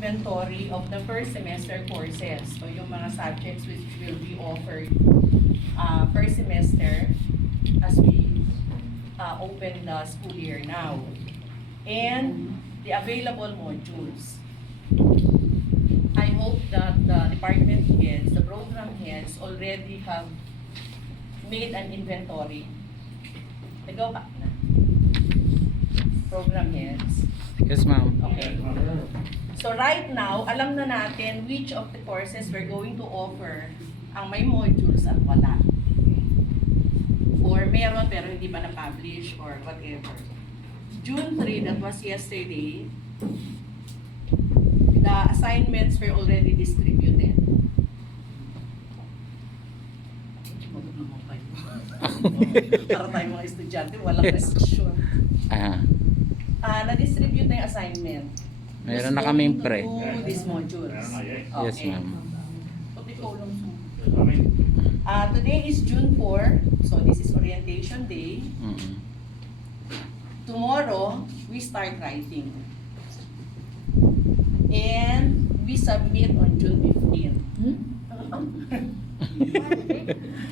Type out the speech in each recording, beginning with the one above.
inventory of the first semester courses o yung mga subjects which will be offered first semester as we open the school year now. And the available modules. I hope that the department heads, the program heads already have made an inventory. Nagawa ka na? Program heads. Yes, ma'am. Okay. So right now, alam na natin which of the courses we're going to offer ang may modules at wala. Or meron pero hindi pa na-publish or whatever. June 3, that was yesterday, the assignments were already distributed. Para tayong mga estudyante, walang restriction. Na-distribute na yung assignment. Meron na kaming pre. To these modules. Yes, ma'am. Today is June 4, so this is orientation day. Tomorrow, we start writing. And we submit on June 15.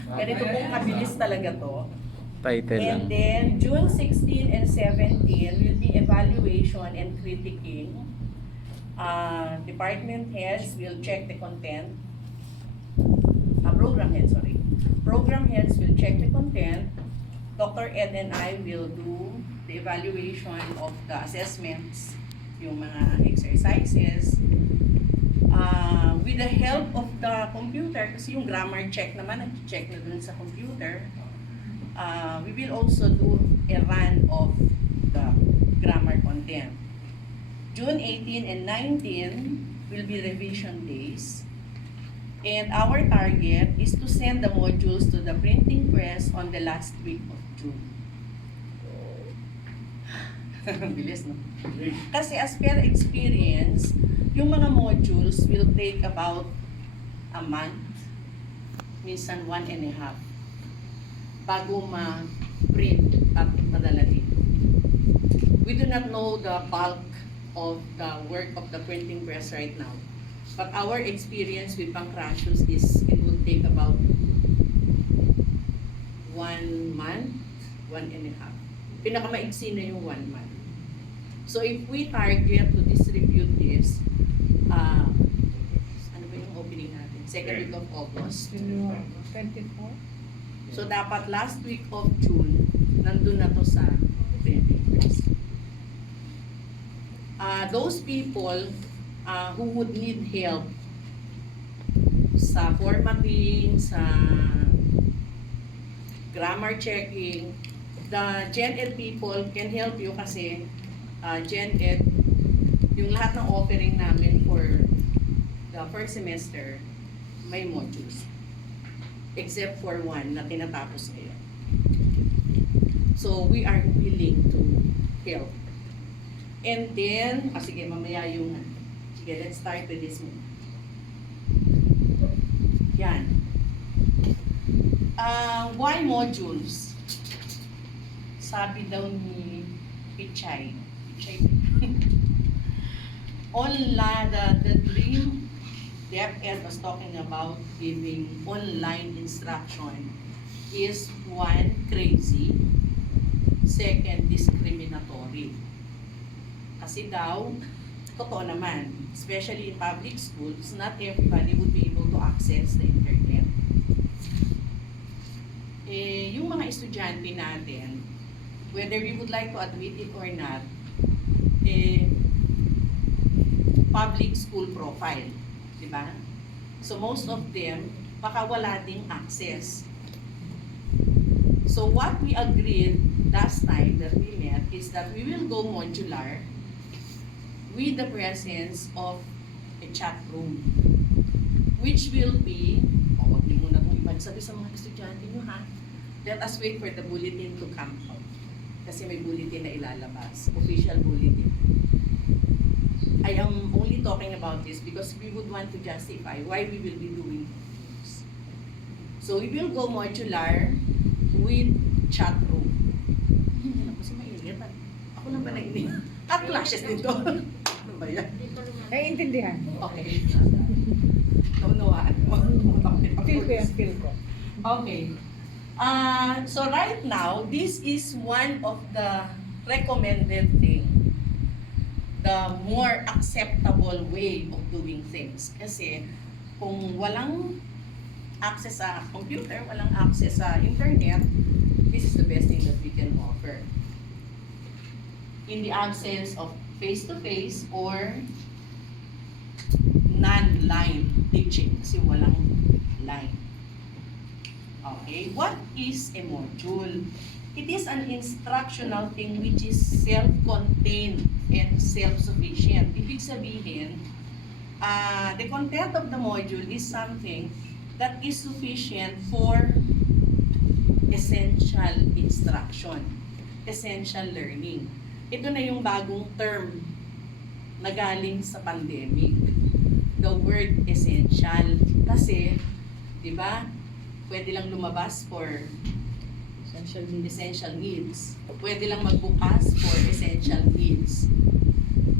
Ganito pong kabilis talaga to. Title lang. And then, June 16 and 17 will be evaluation and critiquing. Department heads will check the content. Program heads, sorry. Program heads will check the content. Dr. Ed and I will do the evaluation of the assessments, yung mga exercises. With the help of the computer, kasi yung grammar check naman, nag-check na dun sa computer. We will also do a run of the grammar content. June 18 and 19 will be revision days. And our target is to send the modules to the printing press on the last week of June. Bilis, no? Kasi as per experience, yung mga modules will take about a month, minsan 1.5, bago ma-print at madala dito. We do not know the bulk of the work of the printing press right now. But our experience with Pancratius is it will take about 1 month, 1.5. Pinakamaigsi na yung 1 month. So if we target to distribute this, ano ba yung opening natin? Second week of August. 24. So dapat last week of June, nandun na to sa printing press. Those people who would need help sa formatting, sa grammar checking, the Gen Ed people can help you kasi Gen Ed, yung lahat ng offering namin for the first semester, may modules. Except for one na tinatapos ngayon. So, we are willing to help. And then, sige, mamaya yung sige, let's start with this one. Yan. Why modules? Sabi daw ni Pichay. Online, the dream DepEd was talking about giving online instruction is one, crazy, second, discriminatory. Kasi daw, totoo naman, especially in public schools, not everybody would be able to access the internet. Yung mga estudyante natin, whether we would like to admit it or not, public school profile, di ba? So most of them, baka wala ding access. So what we agreed last time that we met is that we will go modular with the presence of a chat room, which will be, wag niyo muna kung ipagsabi sa mga estudyante nyo ha, let us wait for the bulletin to come out. Kasi may bulletin na ilalabas, official bulletin. I am only talking about this because we would want to justify why we will be doing this. So we will go modular with chat room. Hindi na kasi mainit. Ako lang ba naiinit? At clashes dito. Ano ba yan? Naiintindihan. Okay. Naunawaan mo. Feel ko yan, feel ko. Okay. So right now, this is one of the recommended thing. The more acceptable way of doing things. Kasi kung walang access sa computer, walang access sa internet, this is the best thing that we can offer. In the absence of face-to-face or non-line teaching, kasi walang line. Okay, what is a module? It is an instructional thing which is self-contained and self-sufficient. Ibig sabihin, the content of the module is something that is sufficient for essential instruction, essential learning. Ito na yung bagong term na galing sa pandemic. The word essential. Kasi, di ba, pwede lang lumabas for essential needs. Pwede lang magbukas for essential needs.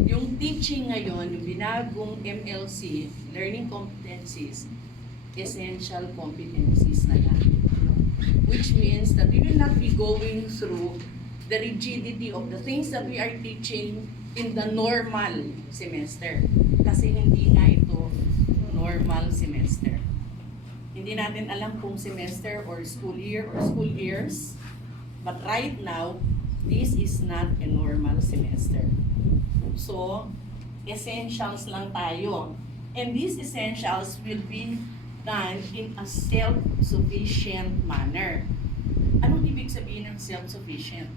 Yung teaching ngayon, yung binagong MLC, Learning Competencies, essential competencies na lang. Which means that we will not be going through the rigidity of the things that we are teaching in the normal semester. Kasi hindi nga ito normal semester. Hindi natin alam kung semester or school year or school years. But right now, this is not a normal semester. So, essentials lang tayo. And these essentials will be done in a self-sufficient manner. Anong ibig sabihin ng self-sufficient?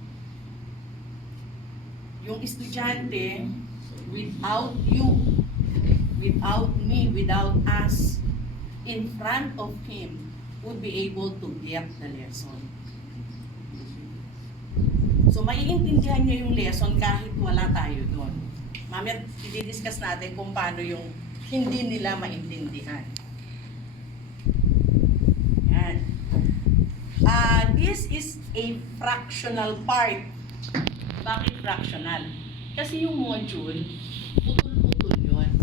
Yung estudyante, without you, without me, without us, in front of him, would be able to get the lesson. So, maiintindihan niya yung lesson kahit wala tayo doon. Mamaya, i-discuss natin kung paano yung hindi nila maintindihan. Yan. This is a fractional part. Bakit fractional? Kasi yung module, putol-putol yun.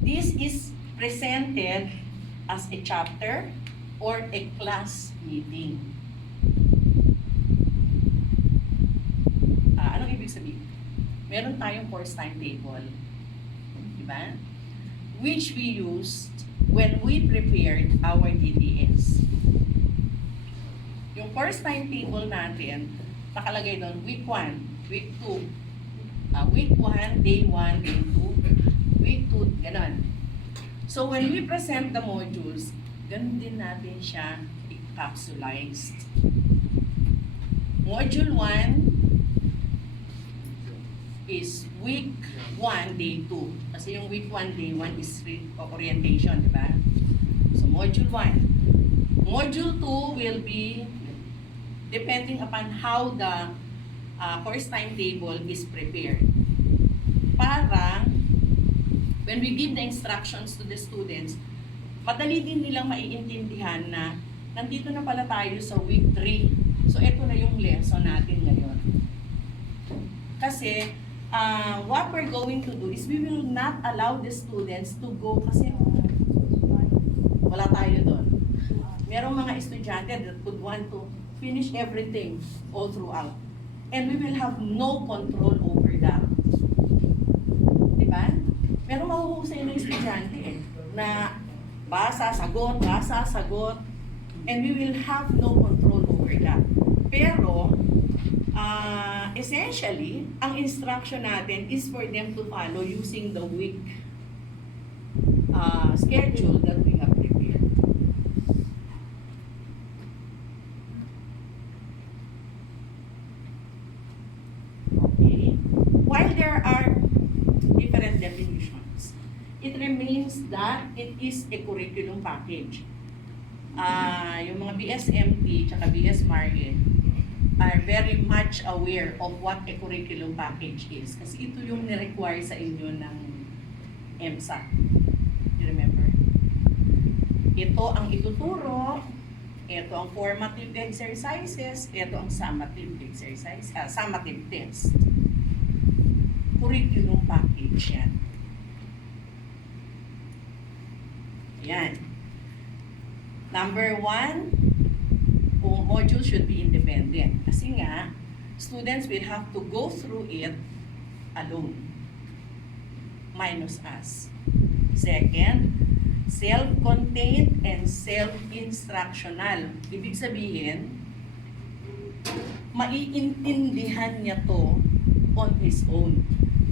This is presented as a chapter or a class meeting. Anong ibig sabihin? Meron tayong course timetable. Diba? Which we used when we prepared our DDS. Yung course timetable natin, nakalagay doon week 1, week 2, week 1, day 1, day 2, week 2, ganon. So when we present the modules, ganun din natin siya i-capsulized. Module 1 is week 1, day 2. Kasi yung week 1, day 1 is orientation, di ba? So module 1. Module 2 will be depending upon how the course timetable is prepared. Para when we give the instructions to the students, madali din nilang maiintindihan na nandito na pala tayo sa week 3. So, ito na yung lesson natin ngayon. Kasi, what we're going to do is we will not allow the students to go kasi wala tayo doon. Merong mga estudyante that would want to finish everything all throughout. And we will have no control over that. Diba? Pero mahuhusay na estudyante na basa, sagot, and we will have no control over that. Pero, essentially, ang instruction natin is for them to follow using the week schedule that we have prepared. Okay. While there are different definitions, it remains that it is a curriculum package. Yung mga BSMT tsaka BS Market are very much aware of what a curriculum package is. Kasi ito yung ni-require sa inyo ng EMSA. You remember? Ito ang ituturo, ito ang formative exercises, ito ang summative exercise, summative test. curriculum package yan. Yan. Number 1, kung module should be independent. Kasi nga, students will have to go through it alone. Minus us. Second, self-contained and self-instructional. Ibig sabihin, maiintindihan niya to on his own.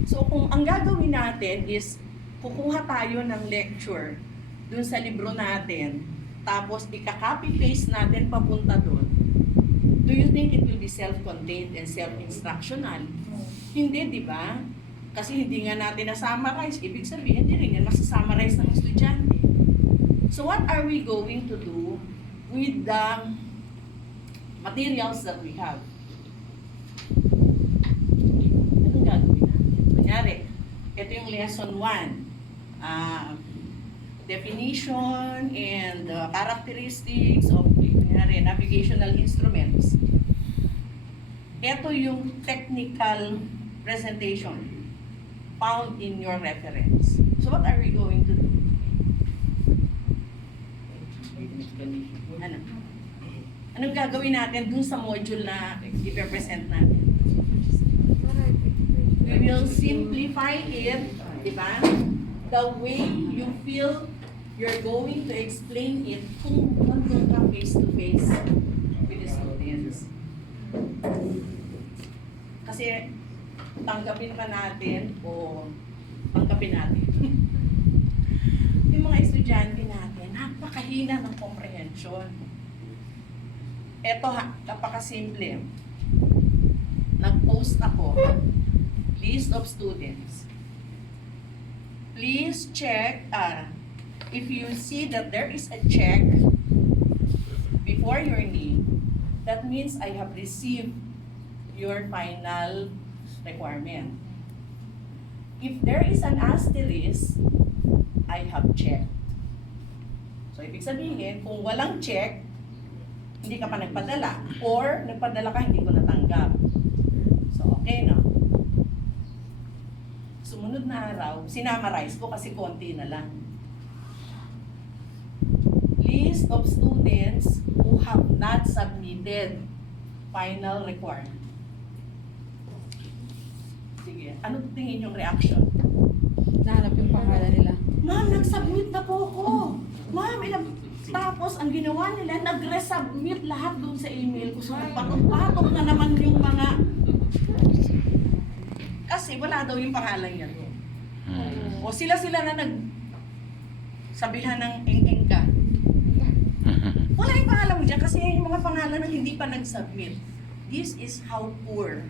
So kung ang gagawin natin is kukuha tayo ng lecture dun sa libro natin, tapos ika-copy-paste natin papunta dun, do you think it will be self-contained and self-instructional? Hindi, di ba? Kasi hindi nga natin na-summarize. Ibig sabihin, hindi rin yan masasummarize ng estudyante. So what are we going to do with the materials that we have? Anong gagawin natin? Kunyari, ito yung lesson 1. Definition and characteristics of kunyari, navigational instruments. Ito yung technical presentation found in your reference. So what are we going to do? Ano? Anong gagawin natin dun sa module na i-present natin? We will simplify it, di ba? The way you feel you're going to explain it kung nandun ka face-to-face with the students. Kasi tanggapin pa natin o tanggapin natin. Yung mga estudyante natin, napakahina ng comprehension. Eto napakasimple. Nag-post ako, list of students. Please check, if you see that there is a check before your name, that means I have received your final requirement. If there is an asterisk, I have checked. So, ibig sabihin, kung walang check, hindi ka pa nagpadala. Or, nagpadala ka, hindi ko natanggap. So, okay na. Sumunod na araw, sinamarize ko kasi konti na lang. List of students who have not submitted final requirement. Sige, ano tingin yung reaction? Nahanap yung pangalan nila. Ma'am, nag-submit na po ako. Ma'am, tapos ang ginawa nila, nag-resubmit lahat doon sa email ko. So, nagpatong-patong na naman yung mga... Kasi wala daw yung pangalan niya doon. O sila-sila na sabihan ng eng-eng ka. Wala yung pangalan mo dyan kasi yung mga pangalan na hindi pa nag-submit. This is how poor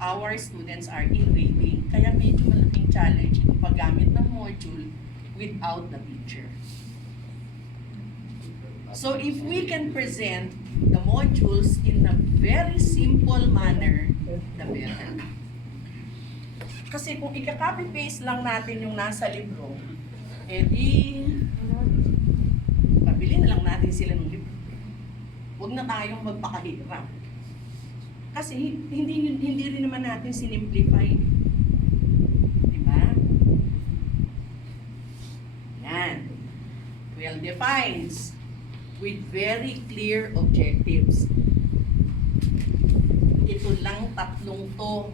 our students are in reading. Kaya medyo malaking challenge yung paggamit ng module without the teacher. So if we can present the modules in a very simple manner, the better. Kasi kung ika-copy-paste lang natin yung nasa libro, edi pabili na lang natin sila ng libro. Huwag na tayong magpakahirap. Kasi hindi rin naman natin sinimplify. Diba? Yan. Well defines with very clear objectives. Ito lang tatlong to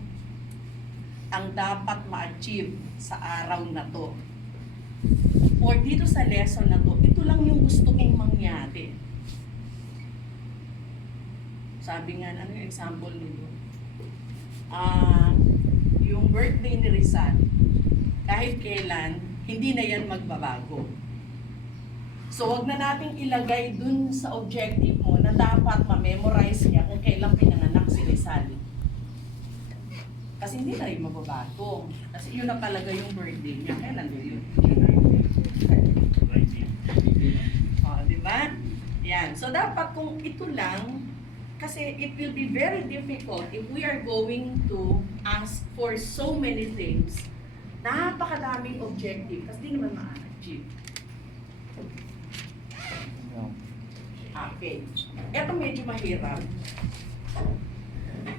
ang dapat ma-achieve sa araw na to. Or dito sa lesson na to, ito lang yung gusto kong mangyari. Sabi nga, ano yung example nito? Yung birthday ni Rizal, kahit kailan, hindi na yan magbabago. So, wag na nating ilagay dun sa objective mo na dapat ma-memorize niya kung kailan pinanganak si Rizal. Kasi hindi na rin magbabago. Kasi yun na talaga yung birthday niya. Kaya nandun yun. Diba? Yan. So, dapat kung ito lang, kasi it will be very difficult if we are going to ask for so many things. Napakadaming objective kasi di naman ma-achieve. Okay. Ito medyo mahirap.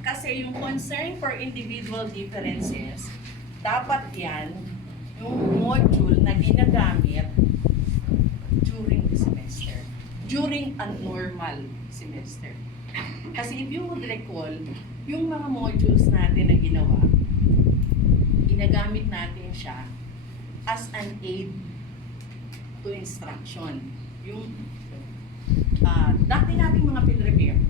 Kasi yung concern for individual differences, dapat yan yung module na ginagamit during the semester. During a normal semester. Kasi if you would recall, yung mga modules natin na ginawa, ginagamit natin siya as an aid to instruction. Yung dati natin mga pinrepare.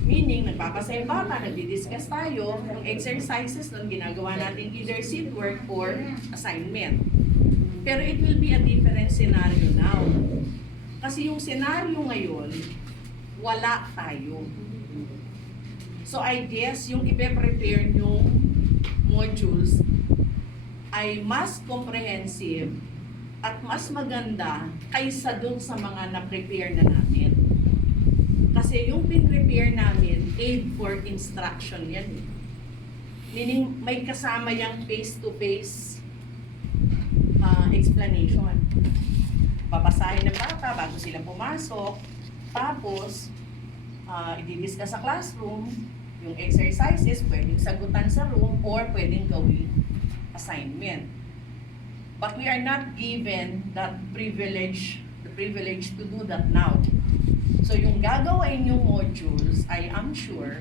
Meaning, nagpapasaya bata, nagdi-discuss tayo, yung exercises nun, ginagawa natin either seat work or assignment. Pero it will be a different scenario now. Kasi yung scenario ngayon, wala tayo. So I guess yung ipe-prepare yung modules ay mas comprehensive at mas maganda kaysa dun sa mga na-prepare na natin. Kasi yung pin-prepare namin, aid for instruction yan. Meaning, may kasama yung face-to-face explanation. Babasahin ng bata bago sila pumasok. Tapos, i-discuss sa classroom, yung exercises, pwedeng sagutan sa room or pwedeng gawin assignment. But we are not given that privilege, the privilege to do that now. So yung gagawin yung modules, I am sure,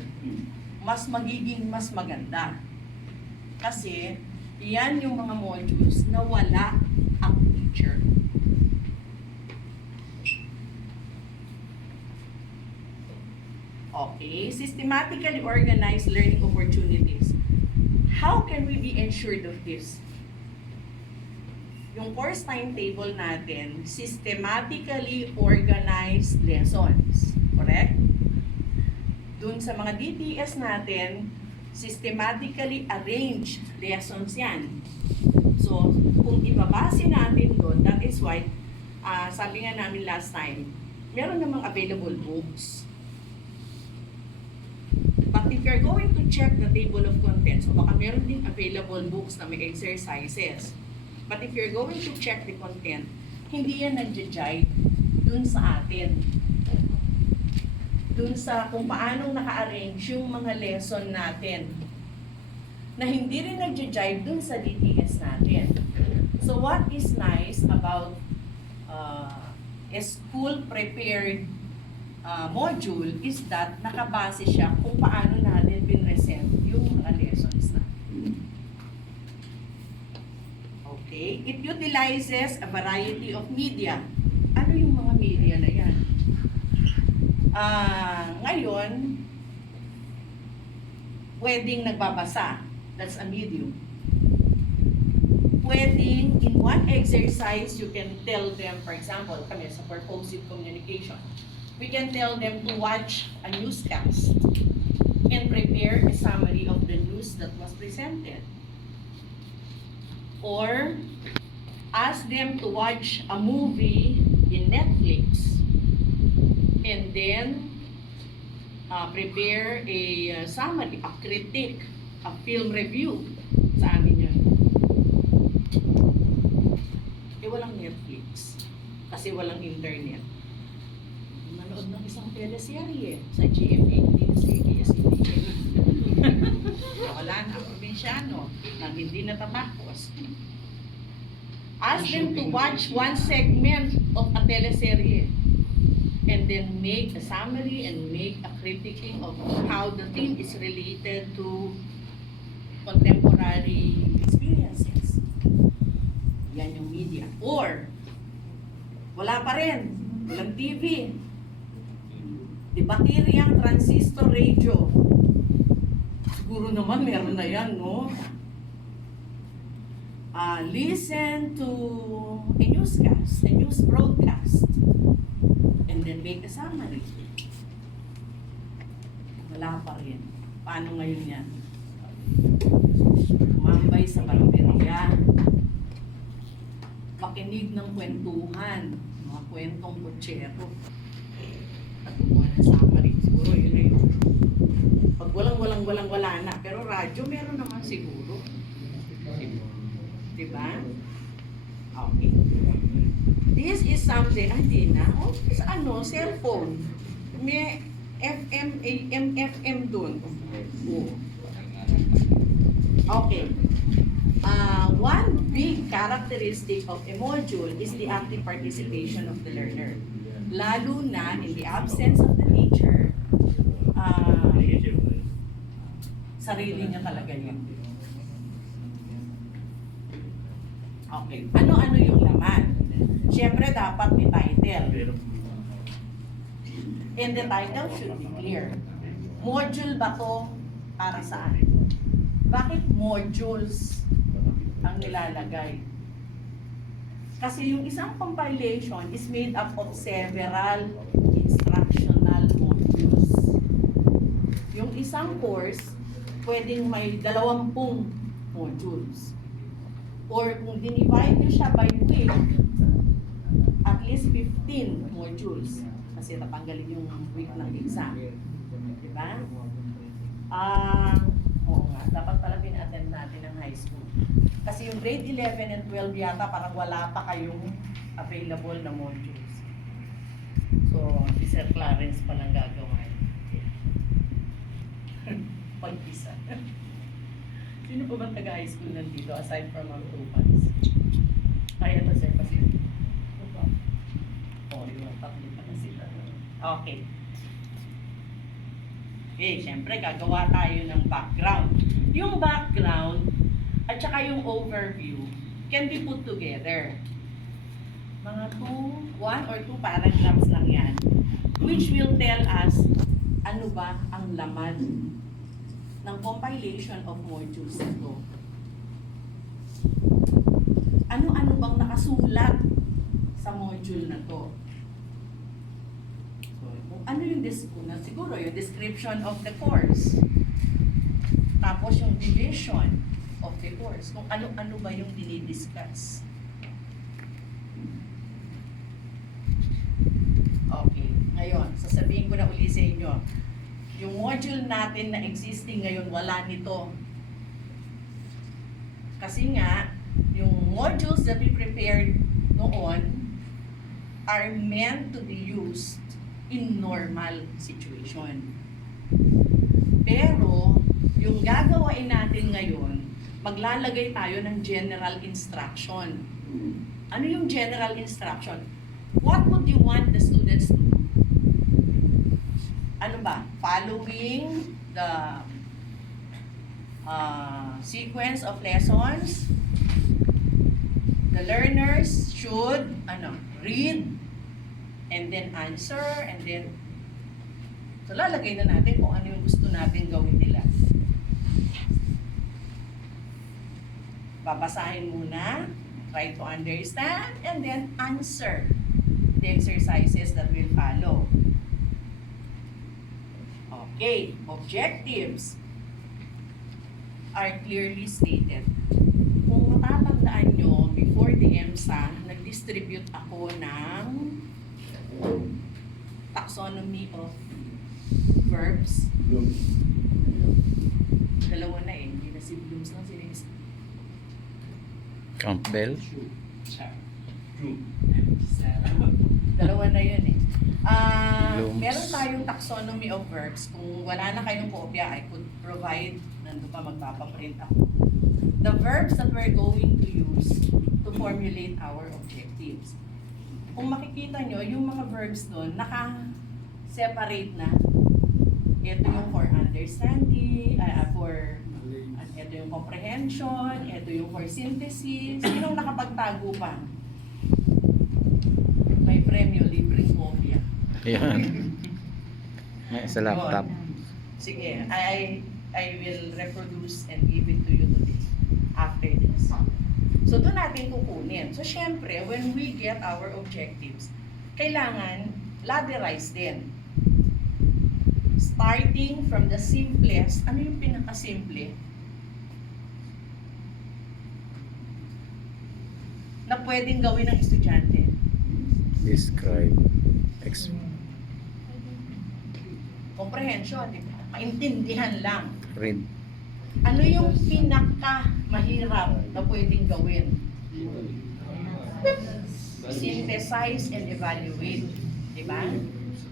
mas magiging mas maganda. Kasi yan yung mga modules na wala ang teacher. Okay, systematically organized learning opportunities. How can we be ensured of this? Yung course timetable natin, systematically organized lessons. Correct? Dun sa mga DTS natin, systematically arranged lessons yan. So, kung ibabase natin doon, that is why, sabi nga namin last time, meron namang available books. But if you're going to check the table of contents, o baka meron din available books na may exercises. But if you're going to check the content, hindi yan nag-jive dun sa atin. Dun sa kung paanong naka-arrange yung mga lesson natin. Na hindi rin nag-jive dun sa DTS natin. So what is nice about a school-prepared module is that nakabase siya kung paano natin pinresent yung mga lessons natin. Okay? It utilizes a variety of media. Ano yung mga media na yan? Ngayon, pwedeng nagbabasa. That's a medium. Pwedeng, in one exercise, you can tell them, for example, kami sa purposive communication, we can tell them to watch a newscast and prepare a summary of the news that was presented. Or ask them to watch a movie in Netflix and then prepare a summary, a critique, a film review. Sa amin yun. Walang Netflix kasi walang internet. Manood ng isang teleserye sa GMA, hindi na sa ABS-CBN. Wala na, probinsyano, na hindi natatapos. Ask them to watch one segment of a teleserye and then make a summary and make a critiquing of how the theme is related to contemporary experiences. Yan yung media. Or, wala pa rin. Walang TV. Di bateryang transistor radio. Siguro naman meron na yan, no? Listen to a newscast, a news broadcast, and then make a summary. Wala pa rin. Paano ngayon yan? Mambay sa baterya. Makinig ng kwentuhan, mga kwentong kutsero. At gumawa ng summary. Siguro yun na yun. Pag wala na. Pero radyo meron naman siguro. Diba? Okay. This is something, hindi na. Oh, sa cellphone. May FM, AM, FM dun. Okay. One big characteristic of a module is the active participation of the learner. Lalo na in the absence of the teacher, sarili niya talaga yun. Okay. Ano-ano yung laman? Siyempre, dapat may title. And the title should be clear. Module ba to para saan? Bakit modules ang nilalagay? Kasi yung isang compilation is made up of several instructional modules. Yung isang course, pwedeng may 20 modules. Or kung dinivide nyo siya by week, at least 15 modules. Kasi tatanggalin yung week ng exam. Diba? Oo nga, dapat pala pin-attend natin ng high school. Kasi yung grade 11 and 12 yata parang wala pa kayong available na modules. So, si Sir Clarence pa lang gagawa. Pag-isa. Sino po ba taga-high school nandito aside from ang Tupans? Ay, ito sir, kasi yung tatlo pa na sila. Okay. Okay, syempre gagawa tayo ng background. Yung background at saka yung overview can be put together. Mga 1 or 2 paragraphs lang yan, which will tell us ano ba ang laman ng compilation of modules ito. Ano-ano bang nakasulat sa module na to? Ano yung siguro yung description of the course. Tapos yung division of the course. Kung ano-ano ba yung dinidiscuss. Okay. Ngayon, sasabihin ko na uli sa inyo. Yung module natin na existing ngayon, wala nito. Kasi nga, yung modules that we prepared noon are meant to be used in normal situation. Pero, yung gagawain natin ngayon, maglalagay tayo ng general instruction. Ano yung general instruction? What would you want the students to do? Ano ba? Following the sequence of lessons, the learners should read and then answer and then so lalagay na natin kung ano yung gusto natin gawin nila. Babasahin muna, try to understand, and then answer the exercises that will follow. Okay, objectives are clearly stated. Kung matatandaan nyo, before the EMSA, nag-distribute ako ng taxonomy of verbs. Dalawa na hindi na si Blooms lang sinis. Campbell. Dalawa na yun Blooms. Meron tayong taxonomy of verbs. Kung wala na kayong kopya, I could provide, nandun pa magpapaprint ako. The verbs that we're going to use to formulate our objectives. Kung makikita nyo, yung mga verbs doon, naka-separate na. Ito yung for understanding, ito yung comprehension, ito yung for synthesis. Yung nakapagtago pa. May premyo, libreng kopya. Yan. May sa laptop. Sige, I will reproduce and give it to you today after this. So, doon natin kukunin. So, syempre, when we get our objectives, kailangan ladderize din. Starting from the simplest, ano yung pinakasimple? Na pwedeng gawin ng estudyante. Describe. Comprehension, di ba? Maintindihan lang. Read. Ano yung pinaka-mahirap na pwedeng gawin? Synthesize and evaluate. Diba?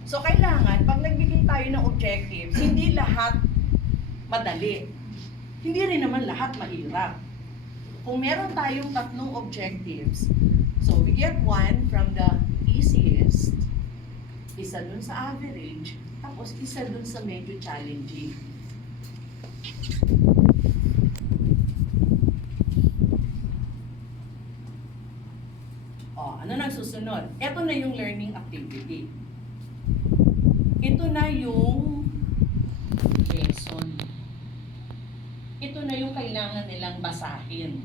So, kailangan, pag nagbigay tayo ng objectives, hindi lahat madali. Hindi rin naman lahat mahirap. Kung meron tayong tatlong objectives, so we get one from the easiest, isa dun sa average, tapos isa dun sa medyo challenging. Ano nang susunod? Ito na yung learning activity. Ito na yung lesson. Ito na yung kailangan nilang basahin.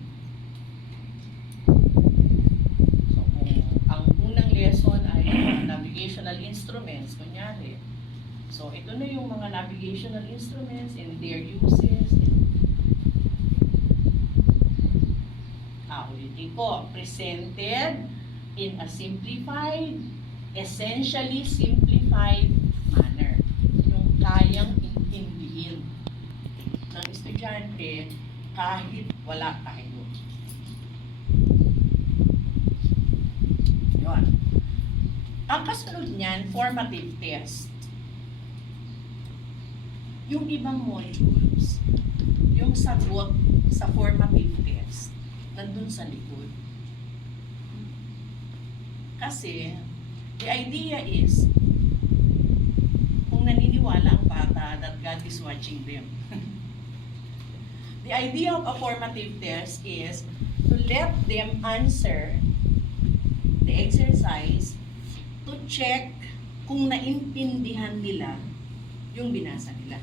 So, kung ang unang lesson ay mga navigational instruments, kunyari. So, ito na yung mga navigational instruments and their uses. Ulitin ko. Presented in a simplified, essentially simplified manner. Yung kayang intindihin ng estudyante kahit wala tayo. Yun. Ang kasunod niyan, formative test. Yung ibang modules, yung sagot sa formative test, nandun sa likod. Kasi, the idea is, kung naniniwala ang bata that God is watching them. The idea of a formative test is to let them answer the exercise to check kung naintindihan nila yung binasa nila.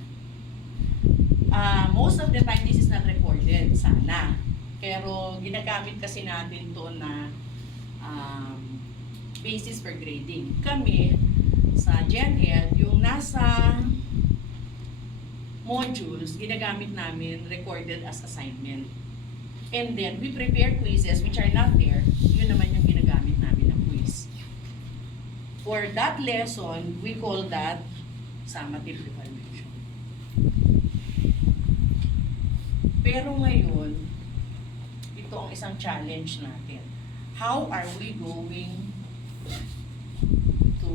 Most of the time, this is not recorded, sana. Pero ginagamit kasi natin to na basis for grading. Kami, sa GenEd, yung nasa modules, ginagamit namin recorded as assignment. And then, we prepare quizzes which are not there. Yun naman yung ginagamit namin na quiz. For that lesson, we call that summative evaluation. Pero ngayon, ito ang isang challenge natin. How are we going to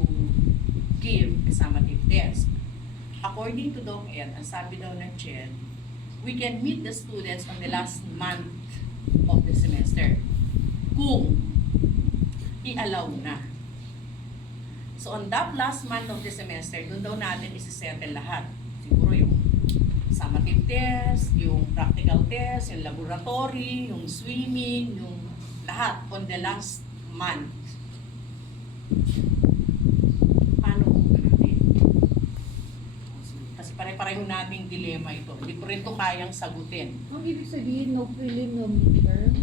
give a summative test? According to DocEd, ang sabi daw ng CHED, we can meet the students on the last month of the semester kung i-allow na. So on that last month of the semester, doon daw natin isi-settle lahat. Siguro yung summative test, yung practical test, yung laboratory, yung swimming, yung lahat on the last month. Paano kung gano'n? Kasi pare-pareho nating dilema ito. Hindi ko rin ito kayang sagutin. Ang ibig sabihin, no prelim, no midterm?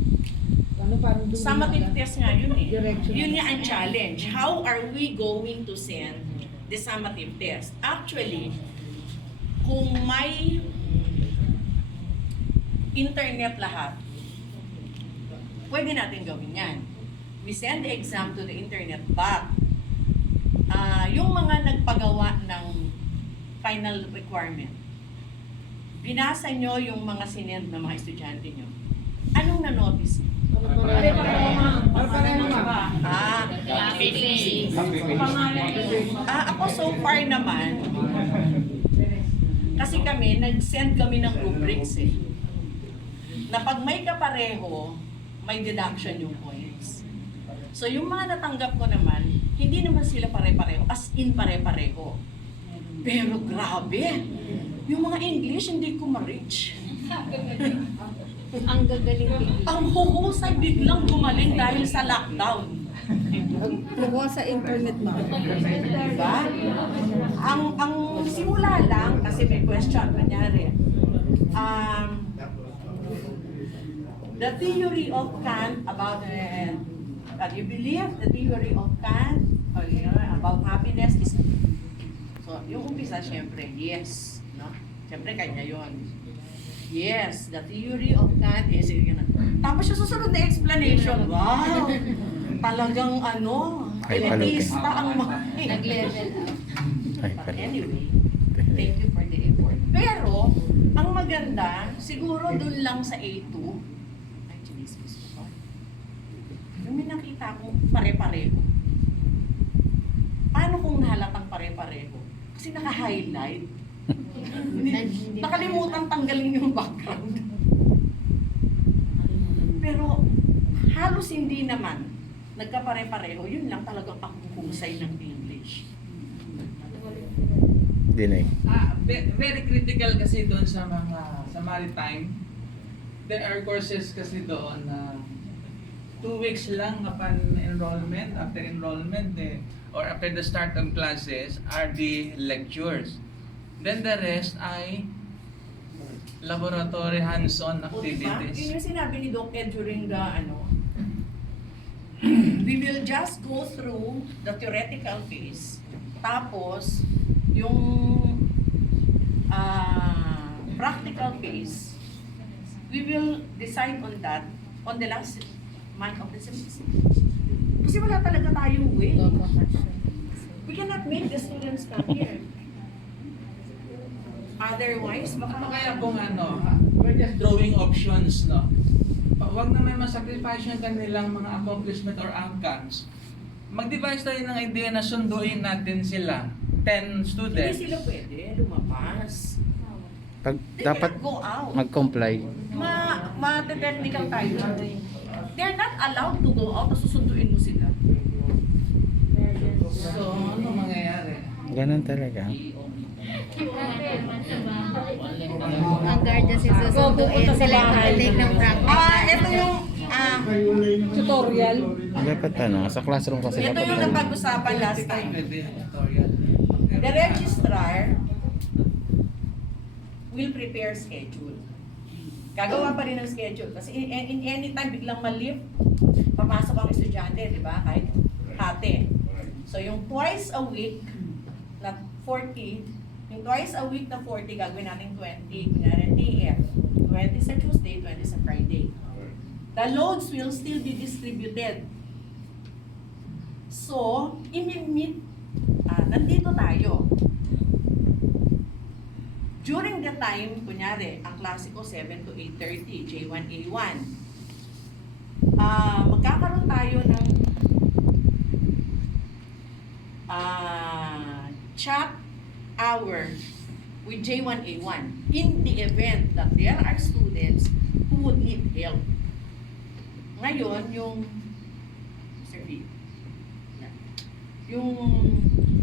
Ano parang doon? Summative test nga yun eh. Direction. Yun nga ang challenge. How are we going to send the summative test? Actually, kung may internet lahat, pwede natin gawin yan. We send the exam to the internet, but yung mga nagpagawa ng final requirement, binasa nyo yung mga sinend ng mga estudyante nyo. Anong na-notice? Ako so far naman, kasi kami, nag-send kami ng rubrics eh. Na pag may kapareho, may deduction yung points. So yung mga natanggap ko naman, hindi naman sila pare-pareho, as in pare-pareho. Pero grabe, yung mga English hindi ko ma-reach. Ang gagaling bigla. Ang huhusay biglang gumaling dahil sa lockdown. Kukuha sa internet na. Diba? Ang simula lang, kasi may question, kunyari, the theory of Kant about you believe the theory of Kant or, about happiness is, so yung umpisa syempre yes, no? Syempre kanya yon. Yes, the theory of Kant is tapos yung susunod na explanation, wow, talagang elitista ang mga Nag-level up. but anyway, thank you for the effort. Pero ang maganda siguro dun lang sa A2. Yung may nakita akong pare-pareho. Paano kung nahalatang pare-pareho? Kasi naka-highlight. Nakalimutan tanggalin yung background. Pero halos hindi naman nagkapare-pareho. Yun lang talagang panghuhusay ng English. Dinay. Very critical kasi doon sa maritime. There are courses kasi doon na 2 weeks lang upon enrollment, after enrollment, or after the start of classes are the lectures. Then the rest ay laboratory hands-on O diba? Yun activities. yung sinabi ni Doc Ed during the we will just go through the theoretical phase. Tapos, yung practical phase, we will decide on that on the last month of the semester. Kasi wala talaga tayong way. We cannot make the students come here. Otherwise, baka Ano kaya kung we're just drawing options, no? Huwag naman masacrifice yung kanilang mga accomplishment or outcomes. Mag-devise tayo ng idea na sunduin natin sila. 10 hindi students. sila pwede lumabas. Pag They dapat cannot go out. mag-comply. Ma-technical tayo. They're not allowed to go out, tapos susunduin mo sila. So, ano mangyayari? Ganun talaga. Ang guard kasi susunduin sila pagdating ng practice. Ito yung Tutorial. Dapat sa classroom kasi ito dapat yung napag-usapan last time. Pwede yung tutorial. The registrar will prepare schedule. Gagawa pa rin ng schedule. Kasi in any time, biglang ma-lift, papasok ang estudyante, di ba? Kahit hati. So, yung twice a week na 40, yung twice a week na 40, gagawin natin 20. Kunyari, TF. 20 sa Tuesday, 20 sa Friday. The loads will still be distributed. So, imimit, nandito tayo. During the time, kunyari, ang klase ko 7 to 8:30, J1, A1. Magkakaroon tayo ng chat hour with J1, A1 in the event that there are students who would need help. Ngayon, yung Mr. B, yung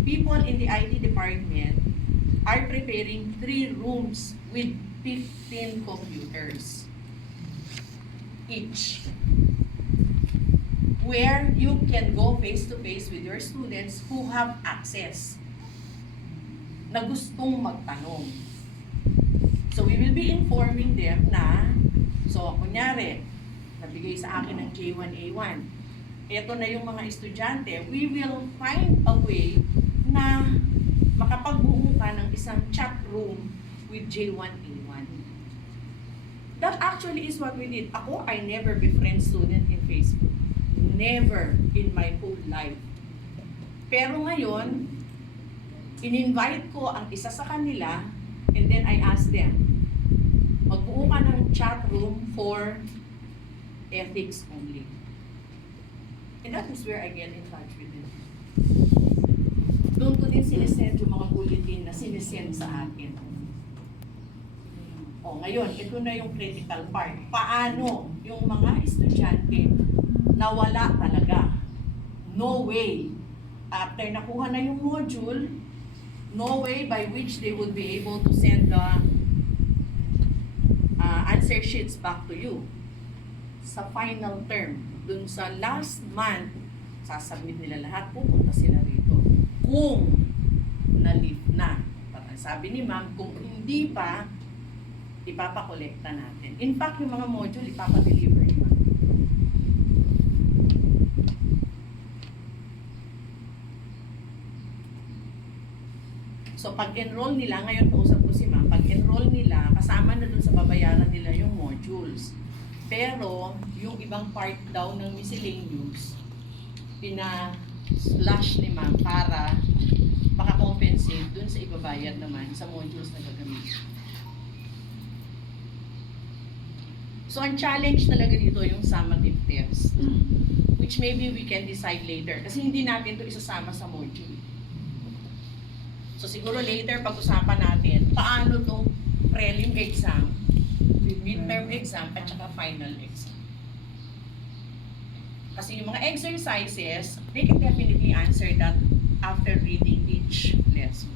people in the IT department are preparing 3 rooms with 15 computers each, where you can go face-to-face with your students who have access na gustong magtanong. So we will be informing them na, so kunyari, nabigay sa akin ng J1, A1, ito na yung mga estudyante, we will find a way na makapagbuo ka ng isang chat room with J1, A1. That actually is what we did. Ako, I never befriend student in Facebook. Never in my whole life. Pero ngayon, in-invite ko ang isa sa kanila and then I asked them, magbuo ka ng chat room for ethics only. And that is where I get in touch with them. Doon ko din sinesend yung mga bulletin na sinesend sa akin. O ngayon, ito na yung critical part. Paano yung mga estudyante na wala talaga? No way. After nakuha na yung module, no way by which they would be able to send the answer sheets back to you. Sa final term, dun sa last month, sasubmit nila lahat, pupunta sila rito. Kung na-lift na. Sabi ni ma'am, kung hindi pa, ipapakolekta natin. In fact, yung mga module, ipapadeliver ni ma'am. So, pag-enroll nila, ngayon kausap ko si ma'am, pag-enroll nila, kasama na dun sa babayaran nila yung modules. Pero, yung ibang part daw ng miscellaneous, pina-slash ni ma'am para makakompensate dun sa ibabayad naman sa modules na gagamitin. So, ang challenge talaga dito yung summative test, which maybe we can decide later kasi hindi natin to isasama sa module. So siguro later pag-usapan natin paano tong prelim exam, midterm exam, at saka final exam. Kasi yung mga exercises, they can definitely answer that after reading each lesson.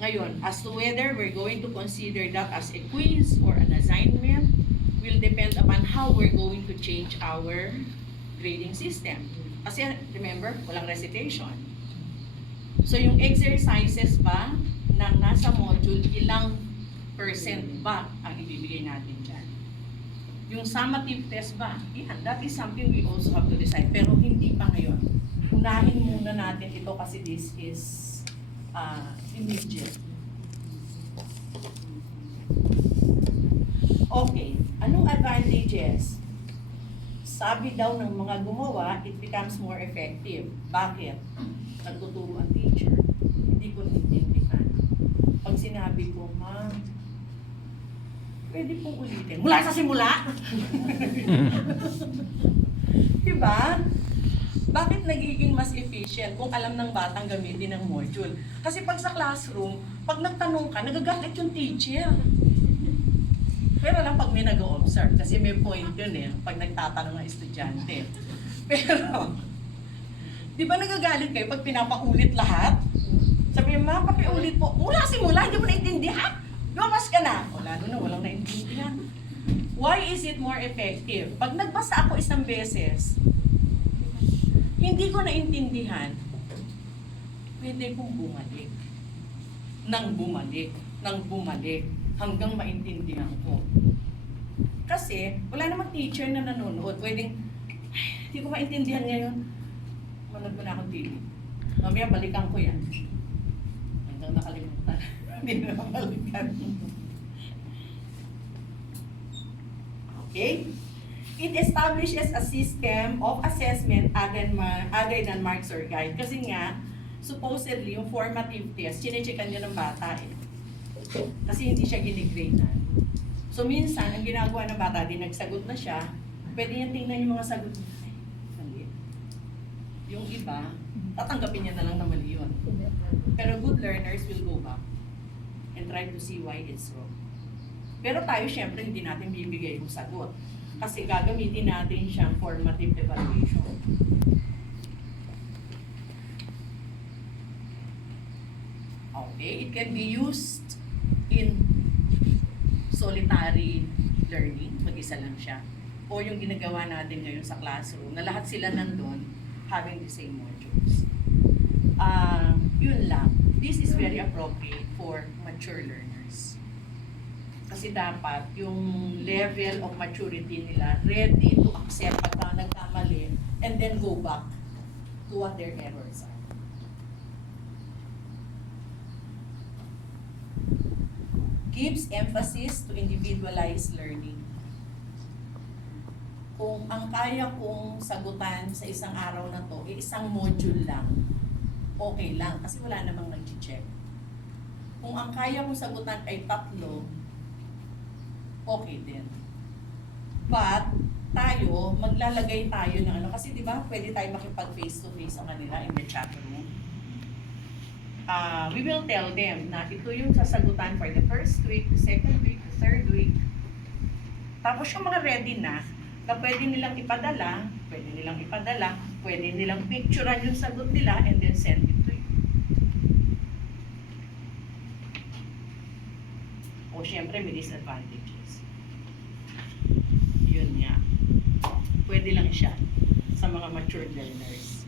Ngayon, as to whether we're going to consider that as a quiz or an assignment will depend upon how we're going to change our grading system. Kasi remember, walang recitation. So yung exercises ba na nasa module, ilang percent ba ang ibibigay natin dyan? Yung summative test ba? Yan, that is something we also have to decide. Pero hindi pa ngayon. Unahin muna natin ito kasi this is immediate. Okay, anong advantages? Sabi daw ng mga gumawa, it becomes more effective. Bakit? Nagtuturo ang teacher. Hindi ko naiintindihan. Pag sinabi ko, ma'am, pwede pong ulitin. Mula sa simula! Diba? Bakit nagiging mas efficient kung alam ng batang gamitin ng module? Kasi pag sa classroom, pag nagtanong ka, nagagalit yung teacher. Pero lang pag may nag-o-observe, kasi may point yun eh, pag nagtatanong ng estudyante. Pero, di ba nagagalit kayo pag pinapaulit lahat? Sabi mo, ma, pakiulit po. Mula simula, hindi mo naintindihan. Lumabas ka na. O lalo na, walang naintindihan. Why is it more effective? Pag nagbasa ako isang beses, hindi ko naintindihan, pwede kong bumalik. Nang bumalik, hanggang maintindihan ko. Kasi, wala namang teacher na nanonood. Pwedeng, hindi ko maintindihan ngayon. Manood ko na akong TV. Mamaya balikan ko yan. Hanggang nakalimutan. Hindi na balikan. Okay? It establishes a system of assessment other than marks or guide. Kasi nga, supposedly, yung formative test, chinechekan niya ng bata eh. Kasi hindi siya ginigrade na. So minsan, ang ginagawa ng bata, di nagsagot na siya, pwede niya tingnan yung mga sagot niya. Ay, mali. Yung iba, tatanggapin niya na lang na mali yun. Pero good learners will go back and try to see why it's wrong. Pero tayo, syempre, hindi natin bibigay yung sagot. Kasi gagamitin natin siyang formative evaluation. Okay, it can be used in solitary learning, mag-isa lang siya. O yung ginagawa natin ngayon sa classroom, na lahat sila nandun, having the same modules. Yun lang. This is very appropriate for mature learners. Kasi dapat yung level of maturity nila ready to accept pagka nagkamali and then go back to what their errors are. Gives emphasis to individualized learning. Kung ang kaya kong sagutan sa isang araw na to, isang module lang, okay lang, kasi wala namang nag-check. Kung ang kaya kong sagutan ay 3, okay din. But, tayo, maglalagay tayo ng ano, kasi di ba, pwede tayo makipag face-to-face sa kanila in the chat room. We will tell them na ito yung sasagutan for the first week, the second week, the third week. Tapos yung mga ready na pwede nilang ipadala, pwede nilang picturean yung sagot nila and then send it to you. O syempre may disadvantages. Yun nga. Pwede lang siya sa mga mature learners.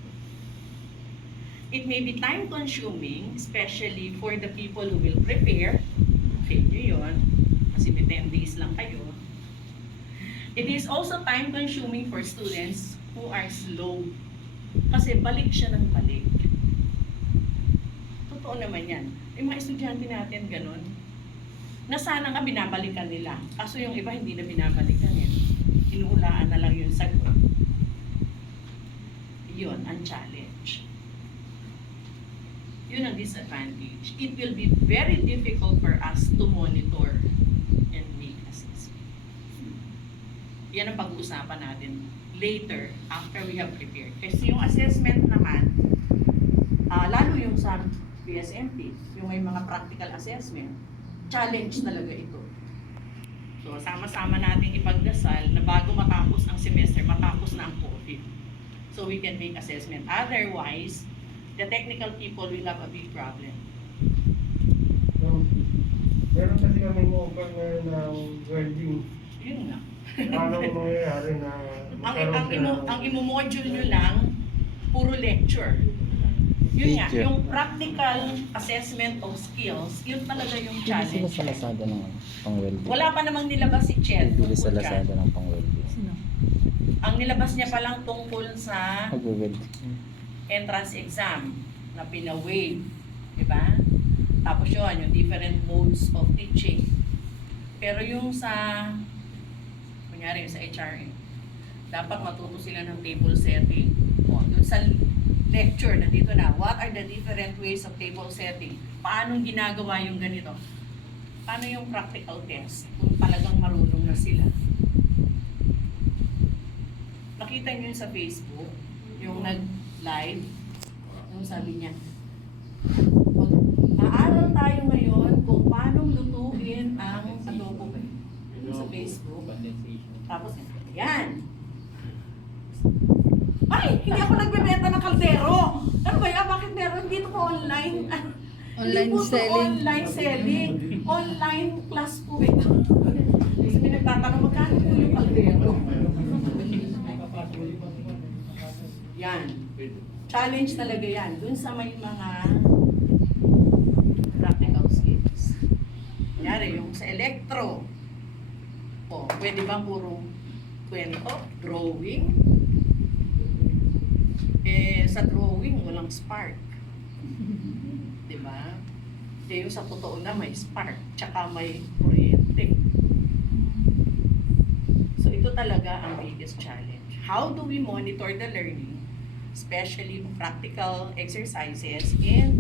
It may be time-consuming, especially for the people who will prepare. Feel nyo yun, kasi may 10 days lang kayo. It is also time-consuming for students who are slow. Kasi balik siya ng balik. Totoo naman yan. Yung mga estudyante natin ganun, na sana nga binabalikan nila. Kaso yung iba hindi na binabalikan yan. Inuulaan na lang yung sagot. Yun, ang challenge. Yun ang disadvantage. It will be very difficult for us to monitor and make assessment. Yan ang pag-uusapan natin later after we have prepared. Kasi yung assessment naman, lalo yung sa PSMT, yung may mga practical assessment, challenge talaga ito. So, sama-sama nating ipagdasal na bago matapos ang semester, matapos na ang COVID. So, we can make assessment. Otherwise, the technical people will have a big problem. Meron kasi kami offer ngayon ng welding. Yun nga. Paano mangyayari na Ang imo-module nyo lang, puro lecture. Yun nga, Teacher. yung practical assessment of skills, yun talaga yung Bili sila challenge. sa Lazada ng pang-welding. Wala pa namang nilabas si Ched Bili sa tungkol dyan. Lazada ng pang-welding. Ang nilabas niya pa lang tungkol sa Mag-weld. entrance exam na pina-waive, di ba? Tapos yun, yung different modes of teaching. Pero yung sa, kunyari yung sa HRM, dapat matuto sila ng table setting. O, dun sa lecture na dito na, what are the different ways of table setting? Paano ginagawa yung ganito? Paano yung practical test? Kung talagang marunong na sila. Nakita niyo yun sa Facebook, yung nag-live, yung sabi niya, aaral tayo ngayon kung paano lutuin ang adobo ba? Yung sa Facebook. Tapos, yan. Ay, hindi ako nagbebenta ng kaldero. Ano ba yan? Bakit meron dito ko online? Online Hindi po to selling. Online selling. Online class po ito. Kasi may nagtatanong, magkano po yung kaldero? Yan. Challenge talaga yan. Dun sa may mga practical skills. Kunyari, yung sa electro. O, pwede bang puro kwento? Drawing? Eh, sa drawing, walang spark. Diba? Di yung sa totoo na may spark, tsaka may kuryente. So, ito talaga ang biggest challenge. How do we monitor the learning, especially practical exercises and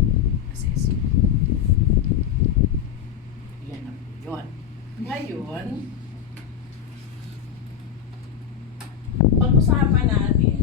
assessment? Yan ang yun. Ngayon, pag-usapan natin